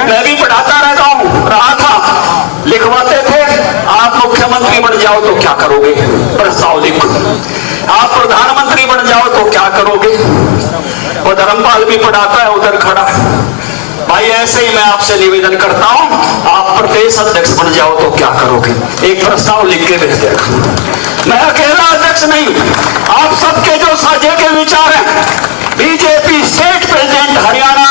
मैं भी पढ़ाता रहा था, लिखवाते थे, आप मुख्यमंत्री बन जाओ तो क्या करोगे, प्रस्ताव लिखो। आप प्रधानमंत्री बन जाओ तो क्या करोगे। वो धर्मपाल भी पढ़ाता है उधर खड़ा। भाई ऐसे ही मैं आपसे निवेदन करता हूं, आप प्रदेश अध्यक्ष बन जाओ तो क्या करोगे, एक प्रस्ताव लिख के भेज देगा। मैं अकेला अध्यक्ष नहीं, आप सबके जो साझे के विचार हैं, BJP state president Haryana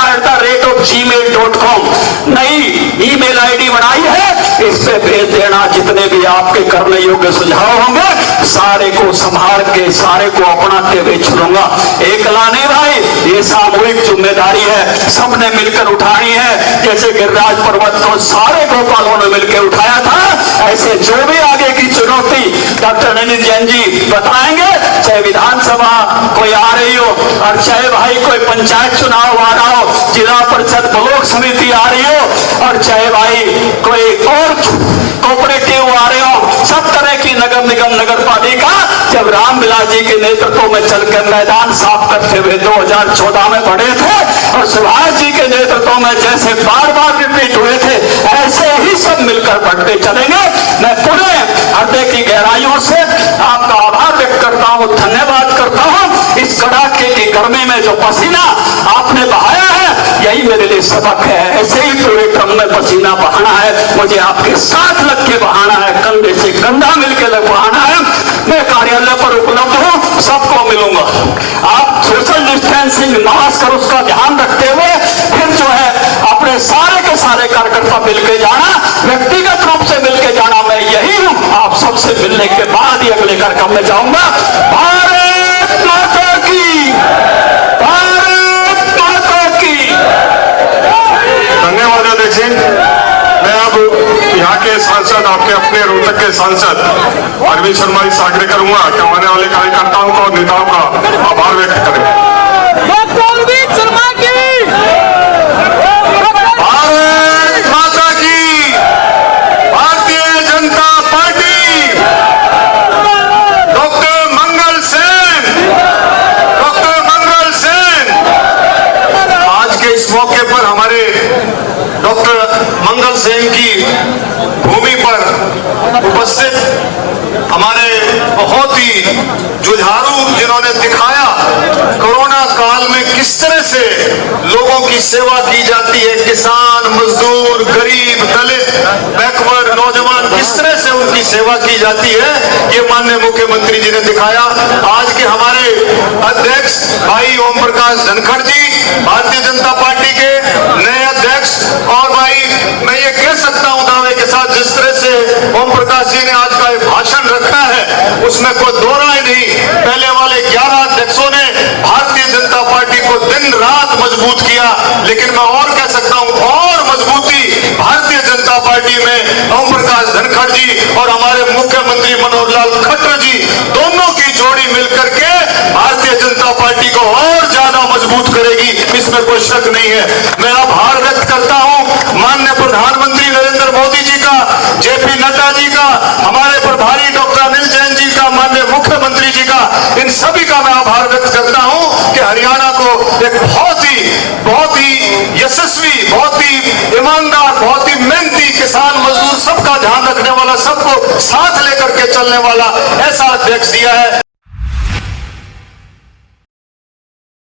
@gmail.com नई ईमेल आईडी बनाई है, इस पे भेज देना। जितने भी आपके करने योग्य सुझाव होंगे सारे को संभाल के, सारे को अपनाते हुए चलूंगा। एकला नहीं भाई, ये सामूहिक जिम्मेदारी है, सबने मिलकर उठानी है। जैसे गिरिराज पर्वत को सारे गोपालों ने मिलकर उठाया था, ऐसे जो भी आगे की चुनौती डॉक्टर ननित जैन जी बताएंगे, चाहे विधानसभा कोई आ रही हो और चाहे भाई कोई पंचायत चुनाव आ रहा हो, जिला परिषद ब्लॉक समिति आ रही हो और चाहे भाई कोई और कोऑपरेटिव आ रहे हो, सब तरह की नगर निगम नगर पालिका जब रामविलास जी के नेतृत्व में चलकर मैदान साफ करते हुए 2014 में बढ़े थे और सुभाष जी के नेतृत्व में जैसे बार बार रिपीट हुए थे, ऐसे ही सब मिलकर बढ़ते चलेंगे। मैं पूरे हृदय की गहराइयों से आपका आभार व्यक्त करता हूँ, धन्यवाद करता हूँ। इस कड़ाके की गर्मी में जो पसीना आपने बहाया है, यही मेरे लिए सबक है। ऐसे ही पूरे क्रम में पसीना बहाना है, मुझे आपके साथ लग के बहाना है, कंधे से कंधा मिलकर बहाना है। मैं कार्यालय पर उपलब्ध हूँ, सबको मिलूंगा। आप सोशल डिस्टेंसिंग मास्क और उसका ध्यान रखते हुए फिर जो है अपने सारे के सारे कार्यकर्ता मिलकर जाना, व्यक्तिगत रूप से मिलकर जाना, मैं यही हूँ। आप सबसे मिलने के बाद ही अगले कार्यक्रम में जाऊंगा। भारत माता की, भारत माता की। धन्यवाद अध्यक्ष जी। मैं अब यहाँ के सांसद, आपके अपने रोहतक के सांसद अरविंद शर्मा जी से आग्रह करूंगा कि आने वाले कार्यकर्ताओं का और नेताओं का आभार व्यक्त करें। अरविंद शर्मा की, भारत माता की, भारतीय जनता पार्टी, डॉक्टर मंगल सेन, डॉक्टर मंगल सेन। आज के इस मौके पर हमारे डॉक्टर मंगल सेन की भूमि पर उपस्थित हमारे बहुत ही जुझारू, जिन्होंने दिखाया कोरोना काल में किस तरह से लोगों की सेवा की जाती है, किसान, मजदूर, गरीब, दलित, बैकवर्ड, नौजवान, किस तरह से उनकी सेवा की जाती है, ये माननीय मुख्यमंत्री जी ने दिखाया। आज के हमारे अध्यक्ष भाई ओम प्रकाश धनखड़ जी, भारतीय जनता पार्टी के नए अध्यक्ष, और भाई मैं ये कह सकता हूं दावे के साथ, जिस तरह से ओम प्रकाश जी ने आज का भाषण रखा है उसमें कोई दो राय नहीं। पहले वाले 11 अध्यक्षों ने भारतीय जनता पार्टी को दिन रात मजबूत किया, लेकिन मैं और कह सकता हूं और मजबूती भारतीय जनता पार्टी में ओम प्रकाश धनखड़ जी और हमारे मुख्यमंत्री मनोहर लाल खट्टर जी दोनों की जोड़ी मिलकर के भारतीय जनता पार्टी को और ज्यादा मजबूत करेगी, इसमें कोई शक नहीं है। मैं आभार व्यक्त करता हूं माननीय प्रधानमंत्री नरेंद्र मोदी जी का, जेपी नड्डा जी का, हमारे प्रभारी डॉक्टर अनिल जैन जी का, माननीय मुख्यमंत्री जी का, इन सभी का मैं आभार व्यक्त करता हूं कि हरियाणा को एक बहुत ही यशस्वी, बहुत ही ईमानदार, बहुत ही मेहनती, किसान मजदूर सबका ध्यान रखने वाला, सबको साथ लेकर के चलने वाला ऐसा अध्यक्ष दिया है।